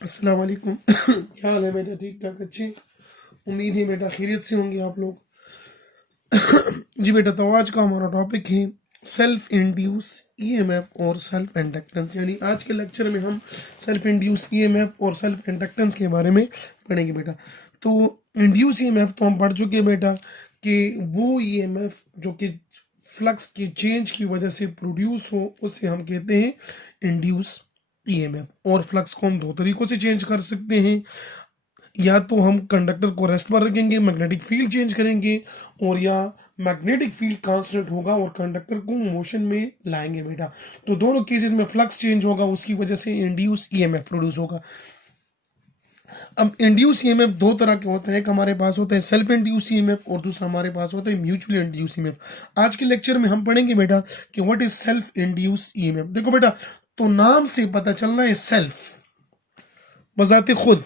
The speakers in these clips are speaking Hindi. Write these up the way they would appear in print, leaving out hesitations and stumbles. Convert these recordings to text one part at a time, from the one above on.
अस्सलाम वालेकुम। क्या हाल है बेटा? ठीक ठाक, अच्छे? उम्मीद है बेटा खैरियत से होंगे आप लोग। जी बेटा, तो आज का हमारा टॉपिक है सेल्फ इंड्यूस ईएमएफ और सेल्फ इंडक्टेंस। यानी आज के लेक्चर में हम सेल्फ इंड्यूस ईएमएफ और सेल्फ इंडक्टेंस के बारे में पढ़ेंगे बेटा। तो इंड्यूस ईएमएफ तो हम पढ़ चुके हैं बेटा कि वो ईएमएफ जो कि फ्लक्स के चेंज की वजह से प्रोड्यूस हो, उससे हम कहते हैं इंड्यूस ईएमएफ। और फ्लक्स को हम दो तरीकों से चेंज कर सकते हैं, या तो हम कंडक्टर को रेस्ट पर रखेंगे, मैग्नेटिक फील्ड चेंज करेंगे, और या मैग्नेटिक फील्ड कांस्टेंट होगा और कंडक्टर को मोशन में लाएंगे बेटा। तो दोनों केसेस में फ्लक्स चेंज होगा, उसकी वजह से इंड्यूस ईएमएफ प्रोड्यूस होगा। अब इंड्यूस ईएमएफ दो तरह के होते हैं। एक हमारे पास होता है सेल्फ इंड्यूस ईएमएफ और दूसरा हमारे पास होता है म्यूचुअल इंड्यूस ईएमएफ। आज के लेक्चर में हम पढ़ेंगे बेटा कि what is self induce EMF. देखो बेटा, तो नाम से पता चलना है सेल्फ, बजाते खुद,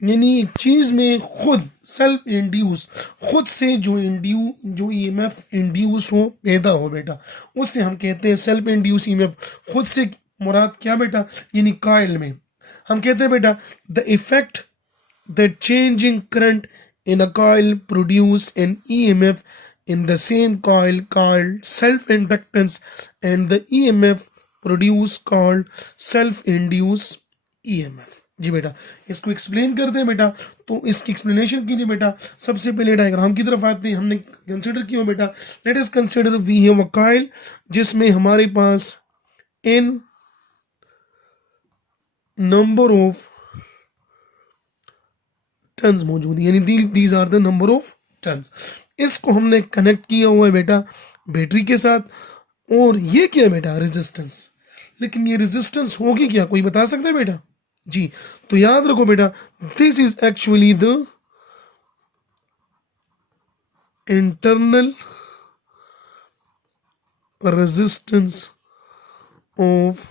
यानी एक चीज में खुद, सेल्फ इंड्यूस, खुद से जो ईएमएफ इंड्यूस हो, पैदा हो बेटा, उससे हम कहते हैं सेल्फ इंड्यूस ईएमएफ। खुद से मुराद क्या बेटा? यानी कॉइल में हम कहते हैं बेटा the effect that changing current in a coil produce an EMF in the same coil called self-inductance, and the EMF produced called self-induced EMF। जी बेटा, इसको एक्सप्लेन करते हैं बेटा। तो इसकी एक्सप्लेनेशन के लिए बेटा सबसे पहले डायग्राम की तरफ आते हैं। हमने कंसिडर किया बेटा, let us consider we have a coil जिसमें हमारे पास n नंबर ऑफ टर्न्स मौजूद है, यानी these are the number of turns. इसको हमने कनेक्ट किया हुआ है बेटा बैटरी के साथ, और ये क्या है बेटा? रेजिस्टेंस। लेकिन ये रेजिस्टेंस होगी क्या, कोई बता सकता है बेटा? जी, तो याद रखो बेटा, this is actually the internal resistance of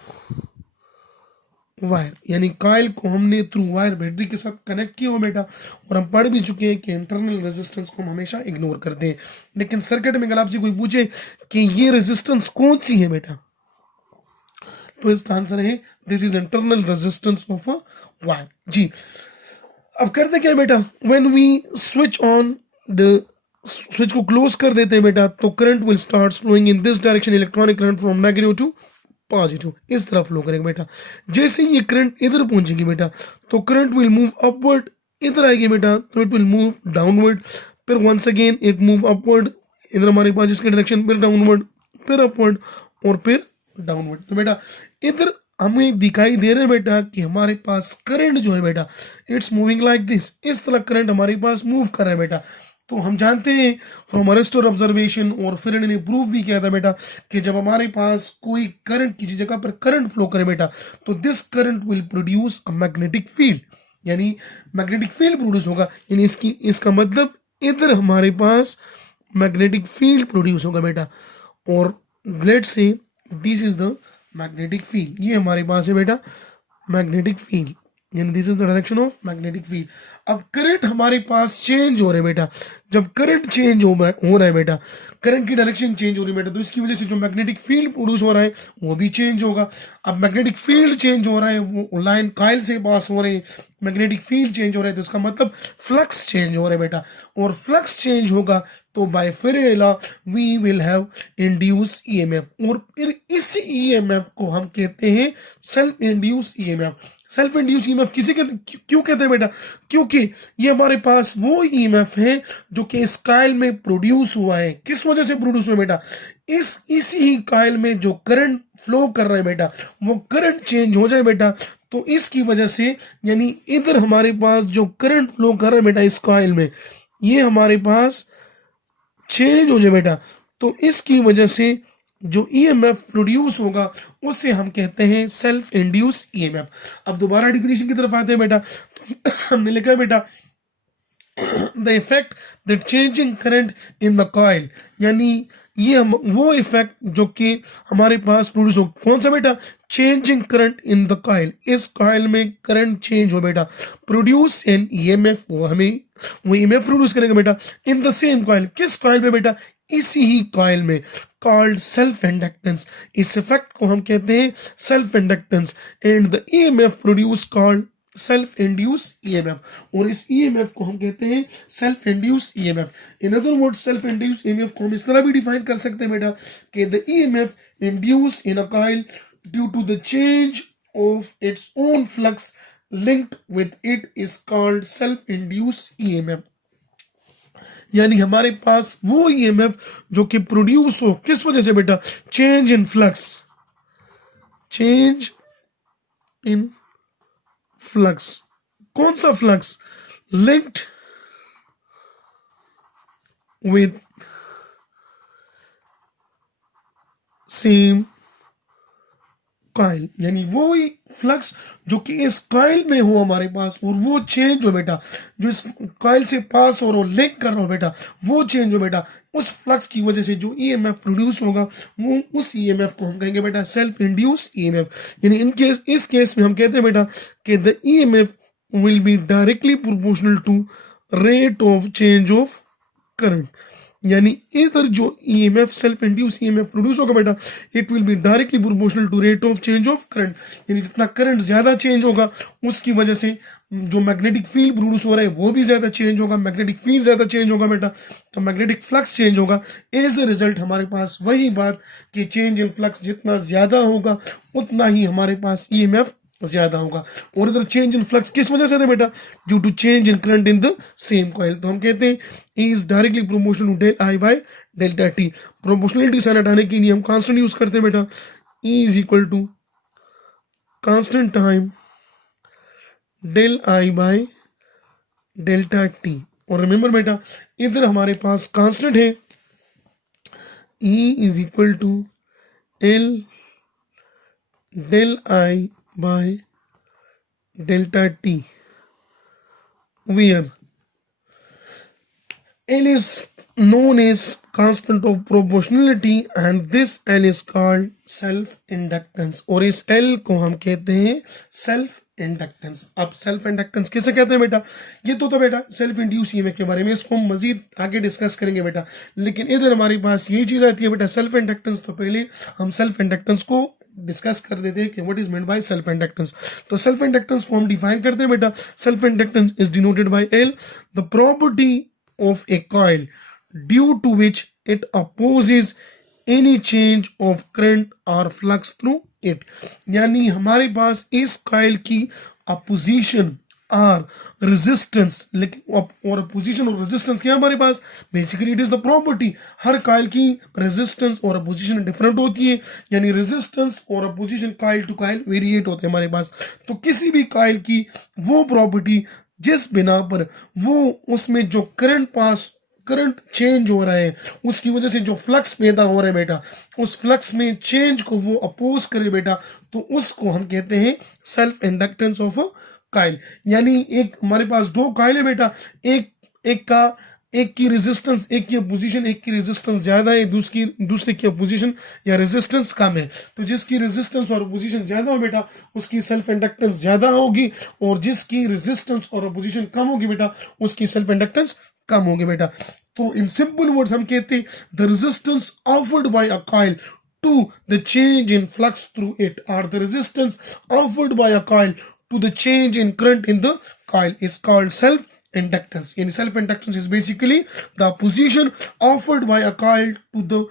wire. यानी कॉइल को हमने थ्रू वायर बैटरी के साथ कनेक्ट किया हो बेटा, और हम पढ़ भी चुके हैं कि इंटरनल रेजिस्टेंस को हम हमेशा इग्नोर करते हैं। लेकिन सर्किट में अगर आपसे कोई पूछे कि ये रेजिस्टेंस कौन सी है बेटा, तो इसका आंसर है this is internal resistance of a wire. जी, अब करते क्या बेटा, when we switch on the switch को क्लोज कर देते हैं बेटा, तो current will start flowing in this direction, electronic current from negative to positive, इस तरफ फ्लो करेगा बेटा। जैसे ये करंट इधर पहुंचेगी बेटा, तो करंट विल मूव अपवर्ड, इधर आएगी बेटा तो इट विल मूव डाउनवर्ड, फिर once again it move upward, इधर हमारे पास इसकी डायरेक्शन, फिर डाउनवर्ड, फिर अपवर्ड, और फिर डाउनवर्ड। तो बेटा इधर हमें दिखाई दे रहा है बेटा कि हमारे पास करंट जो है बेटा, इट्स मूविंग लाइक दिस, इस तरह करंट हमारे पास मूव कर रहा है बेटा। तो हम जानते हैं फ्रॉम अरिस्टो ऑब्जर्वेशन, और फिर इन्होंने प्रूव भी किया था बेटा कि जब हमारे पास कोई करंट किसी जगह पर करंट फ्लो करे बेटा, तो this current will produce a magnetic field, यानी मैग्नेटिक फील्ड प्रोड्यूस होगा। यानी इसका मतलब इधर हमारे पास मैग्नेटिक फील्ड प्रोड्यूस होगा बेटा, और let's say this is the magnetic field. ये हमारे पास है बेटा मैग्नेटिक फील्ड, यानी this is the direction of magnetic field. अब करंट हमारे पास चेंज हो रहा है बेटा, जब करंट चेंज हो रहा है बेटा, करंट की डायरेक्शन चेंज हो रही है बेटा, तो इसकी वजह से जो मैग्नेटिक फील्ड प्रोड्यूस हो रहा है वो भी चेंज होगा। अब मैग्नेटिक फील्ड चेंज हो रहा है, वो लाइन कॉइल से पास हो रही है, मैग्नेटिक फील्ड चेंज हो रहा है, तो इसका मतलब फ्लक्स चेंज हो रहा है बेटा, और फ्लक्स चेंज होगा तो by Faraday law we will have induce EMF, और फिर इस ईएमएफ को हम कहते हैं self induce EMF. Self induce EMF किसे कहते, क्यों कहते हैं बेटा? क्योंकि ये हमारे पास वो ईएमएफ है जो कि इस कॉइल में प्रोड्यूस हुआ है। किस वजह से प्रोड्यूस हुआ बेटा? इसी ही कॉइल में जो करंट फ्लो कर रहा है बेटा, वो करंट चेंज हो जाए बेटा, तो इसकी वजह से, यानी इधर हमारे पास जो करंट फ्लो कर रहा है बेटा इस कॉइल में, ये हमारे पास चेंज हो जाए बेटा, तो इसकी वजह से जो ईएमएफ प्रोड्यूस होगा उसे हम कहते हैं सेल्फ इंड्यूस ईएमएफ। अब दोबारा डिफिनेशन की तरफ आते हैं बेटा, तो हमने लिखा है बेटा the effect that changing current in the coil, यानी ये वो इफेक्ट जो कि हमारे पास प्रोड्यूस हो, कौन सा बेटा? Changing current in the coil, इस कॉइल में करंट चेंज हो बेटा, प्रोड्यूस एन ईएमएफ, वो ईएमएफ प्रोड्यूस करेगा बेटा इन द सेम कॉइल। किस कॉइल में बेटा? इसी ही कॉइल में कॉल्ड सेल्फ इंडक्टेंस। इस इफेक्ट को हम कहते हैं self inductance and the EMF produce called self induce EMF, और इस ईएमएफ को हम कहते हैं self induce EMF. In other word self induce EMF को हम इस तरह भी डिफाइन कर सकते हैं बेटा कि the EMF induce in a coil due to the change of its own flux linked with it is called self induced EMF। यानी हमारे पास वो ईएमएफ जो कि प्रोड्यूस हो किस वजह से बेटा, change in flux, change in flux. कौन सा flux? Linked with same coil, यानी वो ही फ्लक्स जो कि इस कॉइल में हो हमारे पास, और वो चेंज हो बेटा जो इस कॉइल से पास हो रहा हो, लिंक कर रहा हो बेटा, वो चेंज हो बेटा, उस फ्लक्स की वजह से जो ईएमएफ प्रोड्यूस होगा वो उस ईएमएफ को हम कहेंगे बेटा सेल्फ इंड्यूस ईएमएफ। यानी इस केस में हम कहते हैं बेटा कि the EMF will be directly proportional to rate of change of current. यानी इधर जो EMF self induce EMF produce होगा बेटा, it will be directly proportional to rate of change of current. यानी जितना करंट ज्यादा चेंज होगा उसकी वजह से जो मैग्नेटिक फील्ड प्रोड्यूस हो रहा है वो भी ज्यादा चेंज होगा, मैग्नेटिक फील्ड ज्यादा चेंज होगा बेटा, तो मैग्नेटिक फ्लक्स चेंज होगा। एज ए रिजल्ट हमारे पास वही बात कि चेंज इन फ्लक्स जितना ज्यादा होगा उतना ही हमारे पास ईएमएफ ज्यादा होगा। और इधर चेंज इन फ्लक्स किस वजह से था बेटा, due to change in current in the same coil. तो हम कहते हैं E is directly proportional to del I by delta t. Proportionality sign हटाने के लिए हम कांस्टेंट यूज करते हैं बेटा, E is equal to constant time del I by delta t. और रिमेंबर बेटा इधर हमारे पास कांस्टेंट है, E is equal to L del I by delta t, where L is known as constant of proportionality and this L is called self inductance। और इस L को हम कहते हैं self inductance। अब self inductance किसे कहते हैं बेटा, ये तो बेटा सेल्फ इंड्यूस ईएमएफ के बारे में, इसको हम मजीद आगे डिस्कस करेंगे बेटा। लेकिन इधर हमारे पास ये चीज आती है बेटा सेल्फ इंडक्टेंस। तो पहले हम सेल्फ इंडक्टेंस को डिस्कस कर देते हैं कि what is meant by self inductance. तो सेल्फ इंडक्टेंस को हम डिफाइन करते हैं बेटा, self inductance is denoted by L, the property of a coil due to which it opposes any change of current और फ्लक्स थ्रू इट। यानी हमारे पास इस कॉइल की अपोजिशन आर रेजिस्टेंस, लेकिन और अपोजिशन और रेजिस्टेंस क्या हमारे पास, basically it is the property. हर कॉइल की रेजिस्टेंस और अपोजिशन डिफरेंट होती है, यानी रेजिस्टेंस और opposition coil to coil variate होते हैं हमारे पास। तो किसी भी कॉइल की वो प्रॉपर्टी जिस बिना पर वो उसमें जो करंट चेंज हो रहा है उसकी वजह से जो फ्लक्स पैदा हो रहा है बेटा, उस फ्लक्स में चेंज को वो अपोज करे बेटा, तो उसको हम कहते हैं सेल्फ इंडक्टेंस ऑफ कॉइल। यानी एक हमारे पास दो कॉइल है बेटा, एक की रेजिस्टेंस, एक की अपोजिशन, एक की रेजिस्टेंस ज्यादा है, दूसरे की अपोजिशन या रेजिस्टेंस कम है। तो जिसकी रेजिस्टेंस और अपोजिशन ज्यादा हो बेटा उसकी सेल्फ इंडक्टेंस ज्यादा होगी, और जिसकी रेजिस्टेंस और अपोजिशन कम होगी बेटा उसकी सेल्फ इंडक्टेंस कम होगी बेटा। तो इन सिंपल वर्ड्स हम कहते हैं the resistance offered by a coil to the change in flux through it, or the resistance offered by a coil to the change in current in the coil is called self inductance। In self inductance is basically the opposition offered by a coil to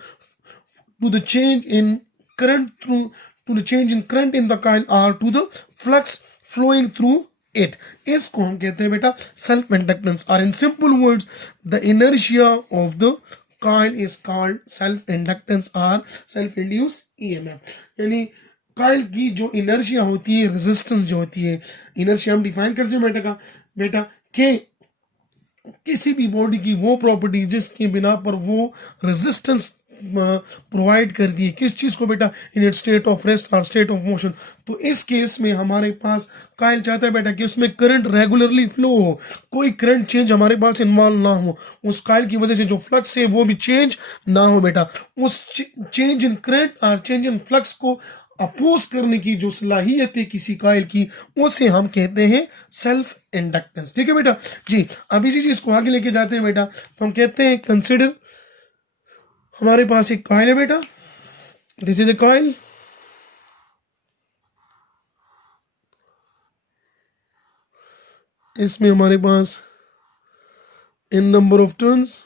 the change in current through to the change in current in the coil or to the flux flowing through it। इसको हम कहते हैं बेटा self inductance, or in simple words the inertia of the coil is called self inductance or self induced EMF। यानी कॉइल की जो इनर्शिया होती है, रेजिस्टेंस जो होती है, इनर्शिया हम डिफाइन करते हैं बेटा कि किसी भी बॉडी की वो प्रॉपर्टी जिसके बिना पर वो रेजिस्टेंस प्रोवाइड कर दी है, किस चीज को बेटा, in it state of rest और स्टेट ऑफ मोशन। तो इस केस में हमारे पास कॉइल चाहता है बेटा कि उसमें करंट रेगुलरली फ्लो हो, कोई करंट चेंज हमारे पास इन्वॉल्व ना हो, उस कॉइल की वजह से जो फ्लक्स है वो भी चेंज ना हो बेटा। उस चेंज इन करंट और चेंज इन फ्लक्स को अपोज करने की जो सलाहियत है किसी कॉइल की, उसे हम कहते हैं सेल्फ इंडक्टेंस। ठीक है बेटा जी। अब इसी चीज को आगे लेके जाते हैं बेटा, तो हम कहते हैं कंसिडर हमारे पास एक कॉइल है बेटा, दिस इज ए कॉइल, इसमें हमारे पास n number of turns,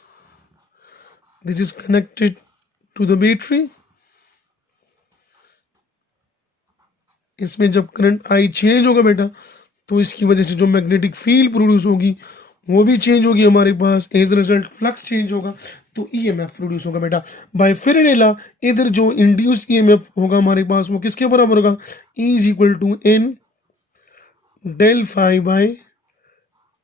this is connected to the battery. इसमें जब करंट आई चेंज होगा बेटा तो इसकी वजह से जो मैग्नेटिक फील्ड प्रोड्यूस होगी वो भी चेंज होगी हमारे पास, एज रिजल्ट फ्लक्स चेंज होगा तो ईएमएफ प्रोड्यूस होगा बेटा बाय फेरेडे लॉ। इधर जो इंड्यूस ईएमएफ होगा हमारे पास वो किसके बराबर होगा, E is equal to n del phi by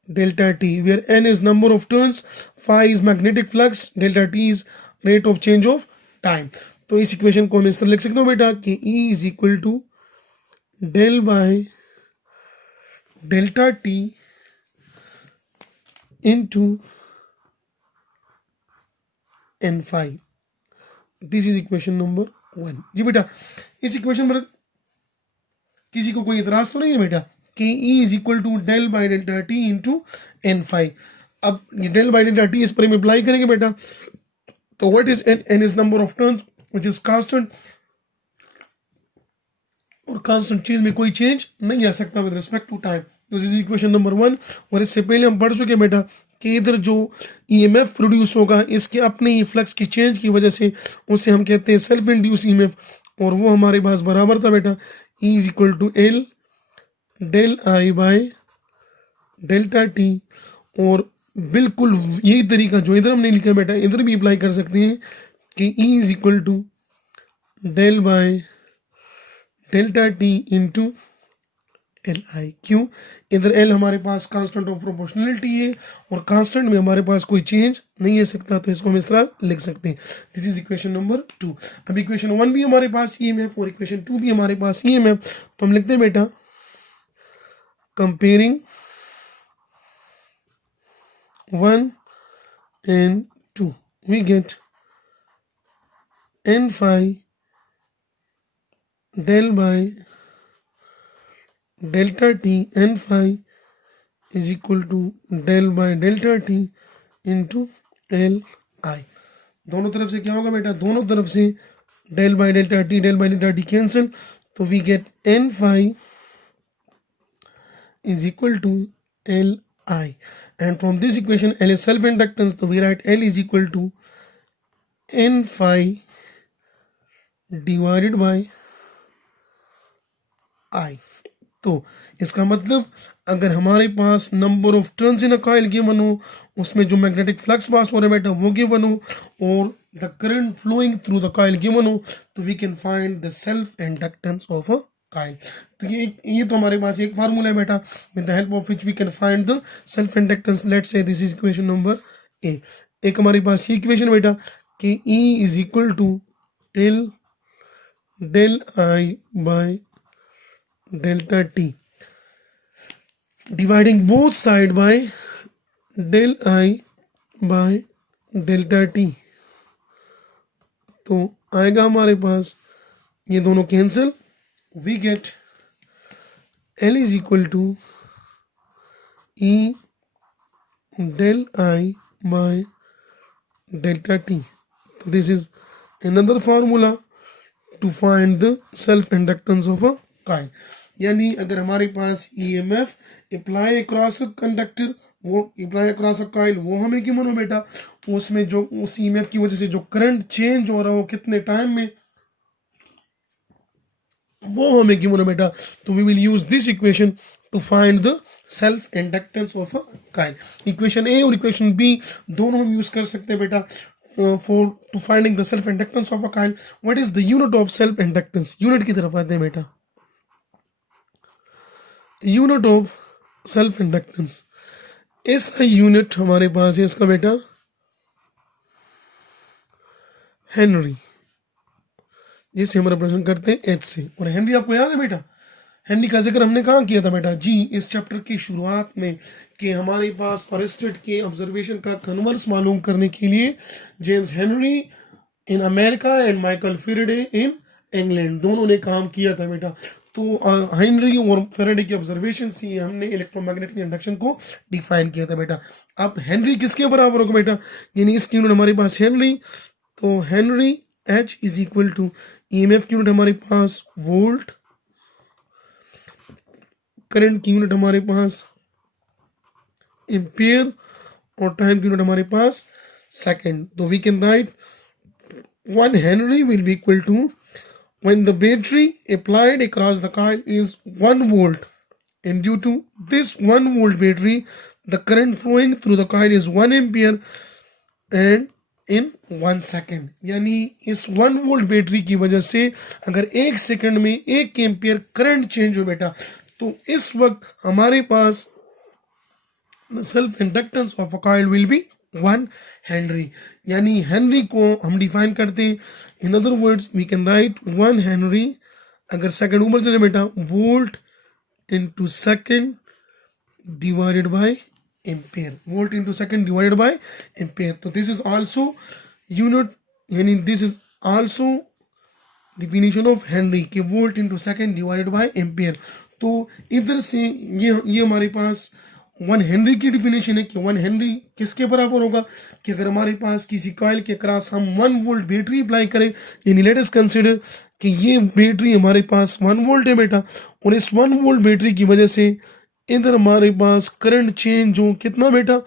delta t, where n is number of turns, phi is magnetic flux, delta t is rate of change of time। तो इस इक्वेशन को हम इस तरह लिख सकते हो बेटा कि E is equal to del by delta t into n phi। This is equation number 1। जी बेटा इस इक्वेशन पर किसी को कोई इतराज तो नहीं है बेटा कि E is equal to del by delta t into N phi. अब ये डेल बाई डेल्टा टी इस पर हम अप्लाई करेंगे बेटा, तो what is N, N is number of turns which is constant, और कांस्टेंट चीज में कोई चेंज नहीं आ सकता विद रिस्पेक्ट टू टाइम। तो दिस इज इक्वेशन नंबर 1। और इससे पहले हम पढ़ चुके बेटा कि इधर जो ईएमएफ प्रोड्यूस होगा इसके अपने ही फ्लक्स की चेंज की वजह से उसे हम कहते हैं सेल्फ इंड्यूस ईएमएफ, और वो हमारे पास बराबर था बेटा E is equal to L del I by delta t. और बिल्कुल यही तरीका जो इधर हमने लिखा बेटा इधर भी अप्लाई कर सकते हैं कि E is equal to del by delta t into L I. क्यों, इधर एल हमारे पास कांस्टेंट ऑफ प्रोपोर्शनलिटी है और कांस्टेंट में हमारे पास कोई चेंज नहीं है सकता, तो इसको हम इस तरह लिख सकते हैं। This is equation number 2। अब इक्वेशन 1 भी हमारे पास ईएमएफ और इक्वेशन 2 भी हमारे पास ईएमएफ, तो हम लिखते हैं बेटा comparing 1 and 2 we get n phi del by delta t, n phi is equal to del by delta t into l I। दोनों तरफ से क्या होगा बेटा, दोनों तरफ से del by delta t cancel, तो we get n phi is equal to l I, and from this equation L is self inductance, so we write L is equal to n phi divided by I। तो इसका मतलब अगर हमारे पास number of turns in a coil given हो, उसमें जो मैग्नेटिक फ्लक्स पास हो रहा है बेटा वो गिवन हो, और the current flowing through the coil given हो, तो we can find the self inductance of a coil. तो ये तो हमारे पास एक फार्मूला है बेटा with the help of which we can find the self inductance. Let's say this is equation number A. एक हमारे पास ये इक्वेशन बेटा कि E is equal to L del I by delta t dividing both side bye del I by delta T, तो आएगा हमारे पास ये दोनों cancel, we get L is equal to E del I by delta T. तो this is another formula to find the self inductance of a coil। यानी अगर हमारे पास EMF apply across a conductor, वो अप्लाई अक्रॉस अ कॉइल, वो हमें क्यों मानो बेटा, उसमें जो उस ईएमएफ की वजह से जो करंट चेंज हो रहा हो कितने टाइम में, वो हमें क्यों मानो बेटा, तो we will use this equation to find the self inductance of a coil. Equation A और इक्वेशन बी दोनों हम यूज कर सकते हैं बेटा for to finding the self inductance of a coil। what is the unit of self inductance, unit की तरफ आते हैं बेटा। यूनिट ऑफ सेल्फ इंडक्टेंस, इसका यूनिट हमारे पास है इसका बेटा हेनरी, जिसे हम रिप्रेजेंट करते हैं एच से। और हेनरी आपको याद है बेटा, हेनरी का जिक्र हमने कहाँ किया था बेटा जी, इस चैप्टर की शुरुआत में, कि हमारे पास अरिस्टोटल के ऑब्जर्वेशन का कन्वर्स मालूम करने के लिए James Henry in America and Michael Faraday in England दोनों ने काम किया था बेटा। तो हेनरी और फेरेडे की ऑब्जर्वेशन से हमने इलेक्ट्रोमैग्नेटिक इंडक्शन को डिफाइन किया था बेटा। अब हेनरी किसके बराबर होगा बेटा, यानी इसकी यूनिट हमारे पास हेनरी, तो henry H is equal to EMF की यूनिट हमारे पास वोल्ट, करंट की यूनिट हमारे पास एम्पियर और टाइम की यूनिट हमारे पास सेकंड। तो we can write 1 Henry will be equal to, when the battery applied across the coil is 1 volt, and due to this 1 volt battery the current flowing through the coil is 1 ampere and in 1 second। यानी इस 1 वोल्ट बैटरी की वजह से अगर 1 सेकंड में 1 एम्पियर करंट चेंज हो बेटा, तो इस वक्त हमारे पास self inductance of a coil will be 1 henry. यानी हेनरी को हम डिफाइन करते हैं, in other words we can write 1 henry, अगर सेकंड ऊपर चले बेटा, volt into second divided by ampere, volt into second divided by ampere. तो दिस इज आल्सो यूनिट, यानी this is also definition of henry कि volt into second divided by ampere. तो इधर से ये हमारे पास 1 हेनरी की डिफिनेशन है कि 1 हेनरी किसके बराबर होगा कि अगर हमारे पास किसी कॉइल के क्रॉस हम 1 वोल्ट बैटरी अप्लाई करें, यानी लेट अस कंसीडर कि ये बैटरी हमारे पास 1 वोल्ट है बेटा, और इस 1 वोल्ट बैटरी की वजह से इधर हमारे पास करंट चेंज हो कितना बेटा,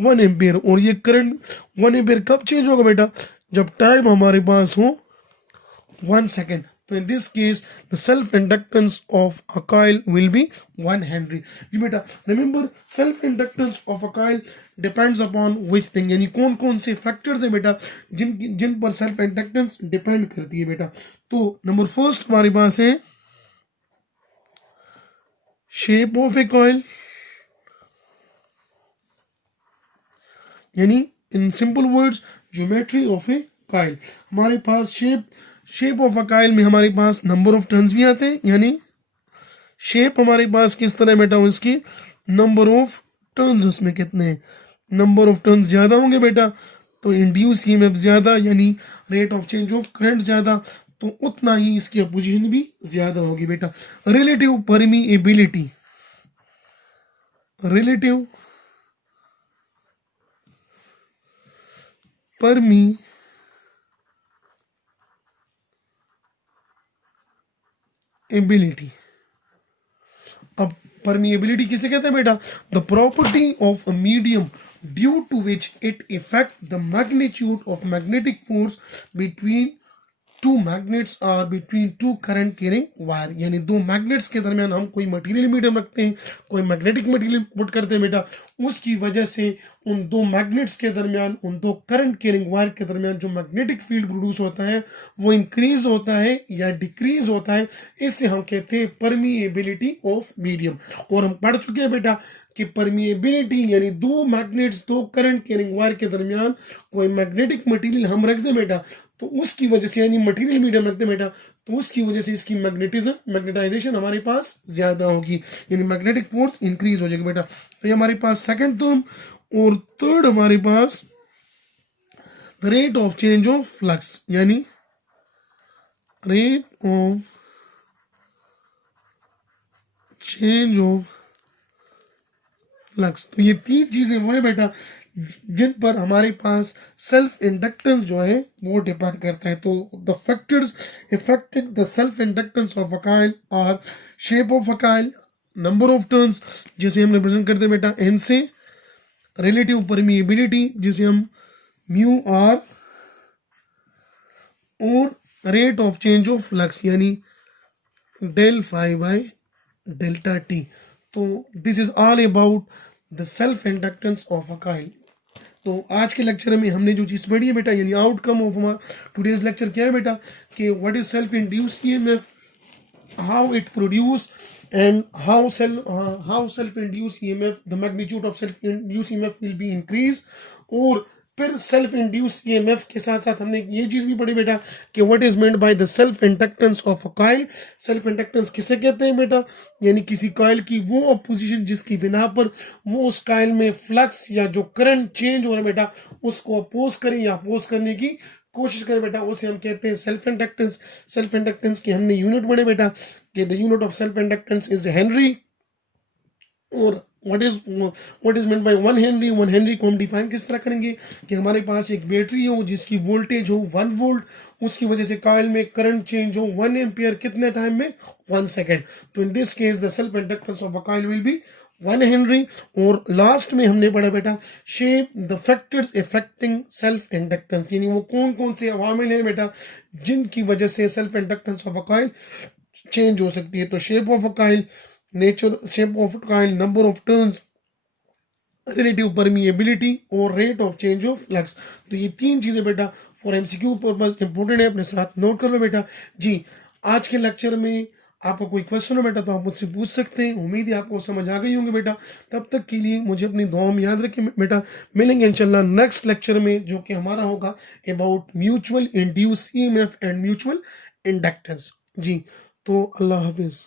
1 एम्पियर। और ये करंट 1 एम्पियर कब चेंज होगा बेटा, जब टाइम हमारे पास हो 1 सेकेंड। तो in this case the self inductance of a coil will be 1 Henry। जी बेटा, remember self inductance of a coil depends upon which thing, यानी कौन कौन से फैक्टर्स है बेटा जिन पर सेल्फ इंडक्टेंस डिपेंड करती है बेटा। तो नंबर फर्स्ट हमारे पास है शेप ऑफ ए कॉइल, यानी in simple words geometry of a coil. हमारे पास शेप ऑफ अ कॉइल में हमारे पास नंबर ऑफ टर्न्स भी आते हैं, यानी शेप हमारे पास किस तरह बेटा हो, इसकी नंबर ऑफ टर्न्स उसमें कितने हैं, नंबर ऑफ टर्न्स ज़्यादा होंगे बेटा तो इंड्यूस ईएमएफ ज़्यादा, यानी rate of change of current ज़्यादा, तो उतना ही इसकी अपोजिशन भी ज़्यादा होगी बेटा। रिलेटिव परमीएबिलिटी, रिलेटिव परमीएबिलिटी, अब परमीएबिलिटी किसे कहते हैं बेटा, the property of a medium due to which it effect the magnitude of magnetic force between two magnets और between two current carrying wire. यानी दो मैग्नेट्स के दरमियान हम कोई मटेरियल मीडियम रखते हैं, कोई मैग्नेटिक मटेरियल पुट करते हैं बेटा, उसकी वजह से उन दो मैग्नेट्स के दरमियान, उन दो करंट कैरिंग वायर के दरमियान जो मैग्नेटिक फील्ड प्रोड्यूस होता है वो इंक्रीज होता है या डिक्रीज होता है, इससे हम कहते हैं परमीएबिलिटी ऑफ मीडियम। और हम पढ़ चुके हैं बेटा कि परमीएबिलिटी यानी दो मैग्नेट्स, दो करंट कैरिंग वायर के दरमियान कोई मैग्नेटिक मटेरियल हम रख दें बेटा, तो उसकी वजह से, यानी मटेरियल मीडियम रखते बेटा, तो उसकी वजह से इसकी मैग्नेटाइजेशन हमारे पास ज्यादा होगी, यानी मैग्नेटिक फोर्स इंक्रीज हो जाएगी बेटा। तो ये हमारे पास सेकंड टर्म। और थर्ड हमारे पास the rate of change of flux, यानी rate of change of flux. तो ये तीन चीजें वो है बेटा जिन पर हमारे पास सेल्फ इंडक्टेंस जो है वो डिपेंड करता है। तो the factors affecting the self inductance of a coil are shape of a coil, number of turns जिसे हम रिप्रेजेंट करते हैं बेटा एन से, रिलेटिव परमीएबिलिटी जिसे हम म्यू आर, और rate of change of flux यानी del phi by delta T. तो this is all about the self inductance of a coil. तो आज के लेक्चर में हमने जो चीज़ पढ़ी है बेटा, यानी आउटकम ऑफ हमारा टुडेज लेक्चर क्या है बेटा कि what is self induce EMF, how it produce and how self induce EMF, the magnitude of self induce EMF will be increase. और फिर सेल्फ इंड्यूस ईएमएफ के साथ साथ हमने ये चीज भी पढ़ी बेटा कि what is meant by the self inductance of a coil. Self inductance किसे कहते हैं बेटा, यानी किसी कॉइल की वो अपोजिशन जिसकी बिना पर वो उस कॉइल में फ्लक्स या जो करंट चेंज हो रहा है बेटा उसको अपोज करें या अपोज करने की कोशिश करें बेटा, उसे हम कहते हैं सेल्फ इंडक्टेंस। सेल्फ इंडक्टेंस की हमने यूनिट पढ़े बेटा कि the unit of self inductance is henry, और what is meant by 1 henry को हम डिफाइन किस तरह करेंगे कि हमारे पास एक बैटरी हो जिसकी वोल्टेज हो 1 वोल्ट, उसकी वजह से कॉइल में करंट चेंज हो 1 एम्पियर कितने टाइम में 1 सेकेंड। तो in this case the self inductance of a coil will be 1 henry. और लास्ट में हमने पढ़ा बेटा shape the factors affecting self inductance, यानी वो कौन कौन से अवामिल हैं बेटा जिनकी वजह से self inductance of a coil change हो सकती है। तो shape of a coil, nature shape of coil, number of turns, relative permeability और rate of change of flux. तो ये 3 चीजें बेटा फॉर एमसीक्यू पर्पस इंपॉर्टेंट है, अपने साथ नोट कर लो बेटा। जी आज के लेक्चर में आपका कोई क्वेश्चन हो बेटा तो आप मुझसे पूछ सकते हैं। उम्मीद है आपको समझ आ गई होंगे बेटा। तब तक के लिए मुझे अपनी दुआ में याद रखें बेटा। मिलेंगे इंशाल्लाह नेक्स्ट लेक्चर में जो कि हमारा होगा about mutual induced EMF and mutual inductance. जी तो अल्लाह हाफिज।